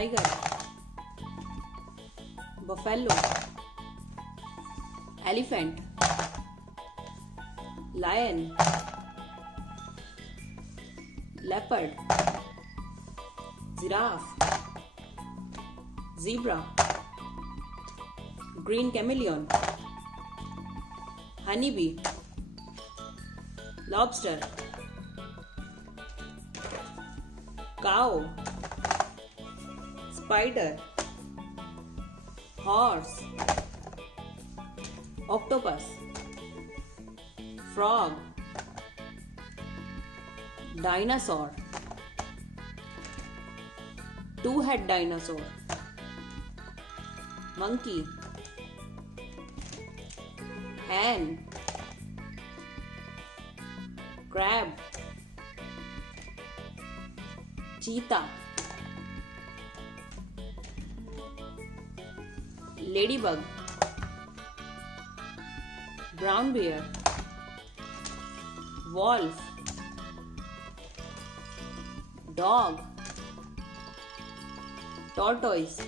tiger, buffalo, elephant, lion, leopard, giraffe, zebra, green chameleon, honeybee, lobster, cow, spider, horse, octopus, frog, dinosaur, two-head dinosaur, monkey, hen, crab, cheetah, ladybug, brown bear, wolf, dog, tortoise,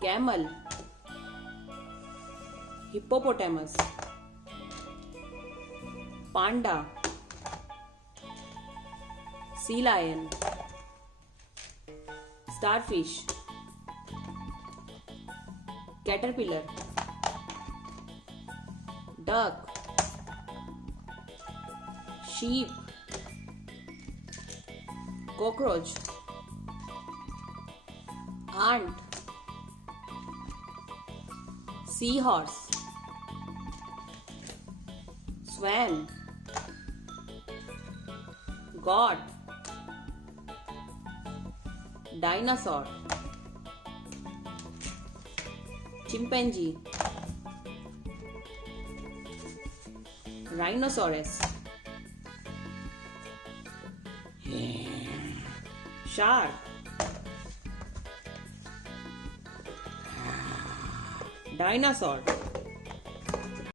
camel, hippopotamus, panda, sea lion, starfish, caterpillar, duck, sheep, cockroach, ant, seahorse, swan, goat, dinosaur, chimpanzee, rhinoceros, shark, dinosaur.